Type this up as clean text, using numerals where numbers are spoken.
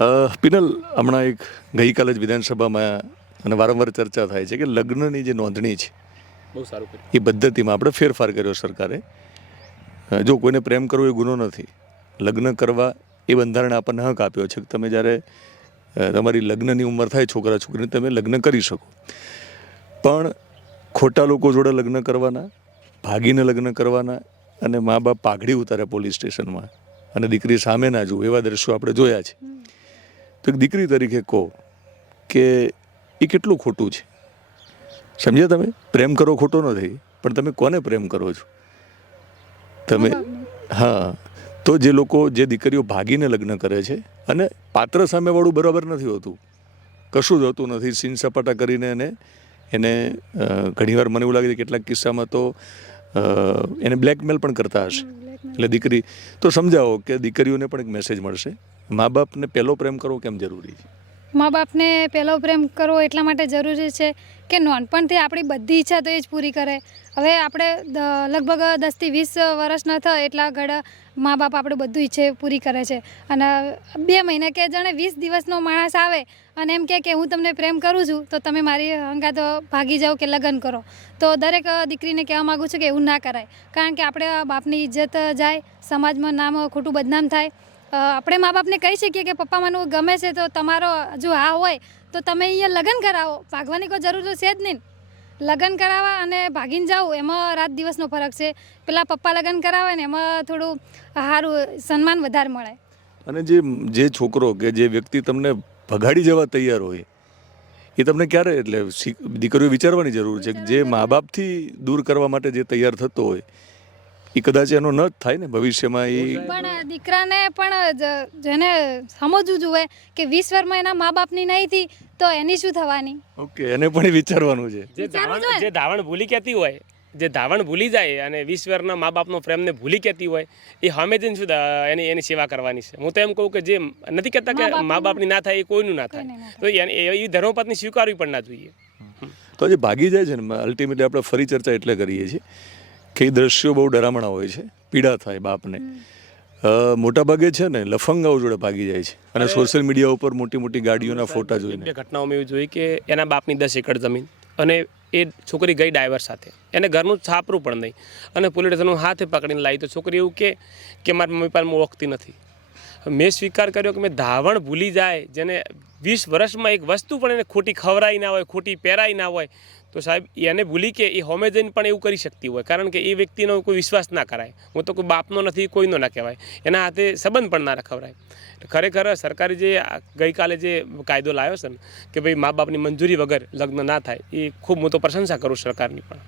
Penal, હમણાં એક ગઈકાલે જ વિધાનસભામાં અને વારંવાર ચર્ચા થાય છે કે લગ્નની જે નોંધણી છે બહુ સારું કર્યું. એ પદ્ધતિમાં આપણે ફેરફાર કર્યો સરકારે. જો કોઈને પ્રેમ કરવો એ ગુનો નથી, લગ્ન કરવા એ બંધારણ આપણને હક આપ્યો છે કે તમે જ્યારે તમારી લગ્નની ઉંમર થાય છોકરા છોકરીને તમે લગ્ન કરી શકો. પણ ખોટા લોકો જોડે લગ્ન કરવાના, ભાગીને લગ્ન કરવાના અને મા બાપ પાઘડી ઉતારે પોલીસ સ્ટેશનમાં અને દીકરી સામે ના જુએ એવા દ્રશ્યો આપણે જોયા છે. તો એક દીકરી તરીકે કહો કે એ કેટલું ખોટું છે. સમજ્યા તમે? પ્રેમ કરો ખોટો નથી, પણ તમે કોને પ્રેમ કરો છો? તમે હા, તો જે લોકો જે દીકરીઓ ભાગીને લગ્ન કરે છે અને પાત્ર સામેવાળું બરાબર નથી હોતું, કશું જ હોતું નથી, સીન સપાટા કરીને એને ઘણીવાર મને એવું લાગે છે કેટલાક કિસ્સામાં તો એને બ્લેકમેલ પણ કરતા હશે. એટલે દીકરી તો સમજાવો કે દીકરીઓને પણ એક મેસેજ મળશે, મા બાપને પહેલો પ્રેમ કરવો કેમ જરૂરી છે? મા બાપને પહેલો પ્રેમ કરવો એટલા માટે જરૂરી છે કે નાનપણથી આપણી બધી ઈચ્છા તો એ જ પૂરી કરે. હવે આપણે લગભગ 10 થી 20 વર્ષના થાય એટલા ઘડા મા બાપ આપણે બધું ઈચ્છે પૂરી કરે છે. અને 2 મહિના કે જાણે 20 દિવસનો માણસ આવે અને એમ કે હું તમને પ્રેમ કરું છું તો તમે મારી હંગાત ભાગી જાઓ કે લગ્ન કરો. તો દરેક દીકરીને કહેવા માગું છું કે એવું ના કરાય, કારણ કે આપણે બાપની ઇજ્જત જાય, સમાજમાં નામ ખોટું બદનામ થાય. આપણે મા બાપને કહી શકીએ કે પપ્પા મને ગમે છે તો તમારો જો હા હોય તો તમે અહીંયા લગ્ન કરાવો, ભાગવાની કોઈ જરૂર તો છે જ નહીં. લગ્ન કરાવવા અને ભાગીને જાવું એમાં રાત દિવસનો ફરક છે. પેલા પપ્પા લગ્ન કરાવે ને એમાં થોડું સારું સન્માન વધારે મળે. અને જે છોકરો કે જે વ્યક્તિ તમને ભગાડી જવા તૈયાર હોય એ તમને ક્યારે, એટલે દીકરીઓ વિચારવાની જરૂર છે કે જે મા બાપથી દૂર કરવા માટે જે તૈયાર થતો હોય એ કદાચ એનો ન જ થાય ને ભવિષ્યમાં. એ પણ દીકરાને પણ જેને સમજવું જોઈએ કે 20 વર્ષમાં એના મા બાપની નહીં થઈ તો એની શું થવાની. ઓકે, એને પણ એ વિચારવાનું છે. જે ધાવણ ભૂલી કહેતી હોય, જે ધાવણ ભૂલી જાય અને 20 વર્ષના મા બાપનો પ્રેમને ભૂલી કહેતી હોય એ સામે જઈને શું એની સેવા કરવાની છે. હું તો એમ કહું કે જે નથી કહેતા કે મા બાપની ના થાય એ કોઈનું ના થાય, તો એ ધર્મપત્ની સ્વીકારવી પણ ના જોઈએ. તો જે ભાગી જાય છે ને, અલ્ટિમેટલી આપણે ફરી ચર્ચા એટલે કરીએ છીએ કે એ દ્રશ્યો બહુ ડરામણા હોય છે, પીડા થાય બાપને. મોટાભાગે છે ને લફંગાઓ જોડે ભાગી જાય છે અને સોશિયલ મીડિયા ઉપર મોટી મોટી ગાડીઓના ફોટા જોઈને. બે ઘટનાઓમાં એવું જોઈ કે એના બાપની 10 એકર જમીન અને એ છોકરી ગઈ ડ્રાઈવર સાથે, એને ઘરનું છાપરું પણ નહીં, અને પોલીસ સ્ટેશનનું હાથે પકડીને લાવી. તો છોકરી એવું કે મારી મમ્મી પાસે ઓળખતી નથી. મેં સ્વીકાર કર્યો કે મેં ધાવણ ભૂલી જાય, જેને 20 વર્ષમાં એક વસ્તુ પણ એને ખોટી ખવરાઈ ના હોય, ખોટી પહેરાઈ ના હોય, તો સાહેબ એને ભૂલી કે એ હોમે જઈને પણ એવું કરી શકતી હોય, કારણ કે એ વ્યક્તિનો કોઈ વિશ્વાસ ના કરાય. હું તો કોઈ બાપનો નથી, કોઈનો ના કહેવાય, એના હાથે સંબંધ પણ ના રખવરાય. ખરેખર સરકારે જે ગઈકાલે જે કાયદો લાવ્યો છે ને કે ભાઈ મા બાપની મંજૂરી વગર લગ્ન ના થાય, એ ખૂબ હું તો પ્રશંસા કરું સરકારની પણ.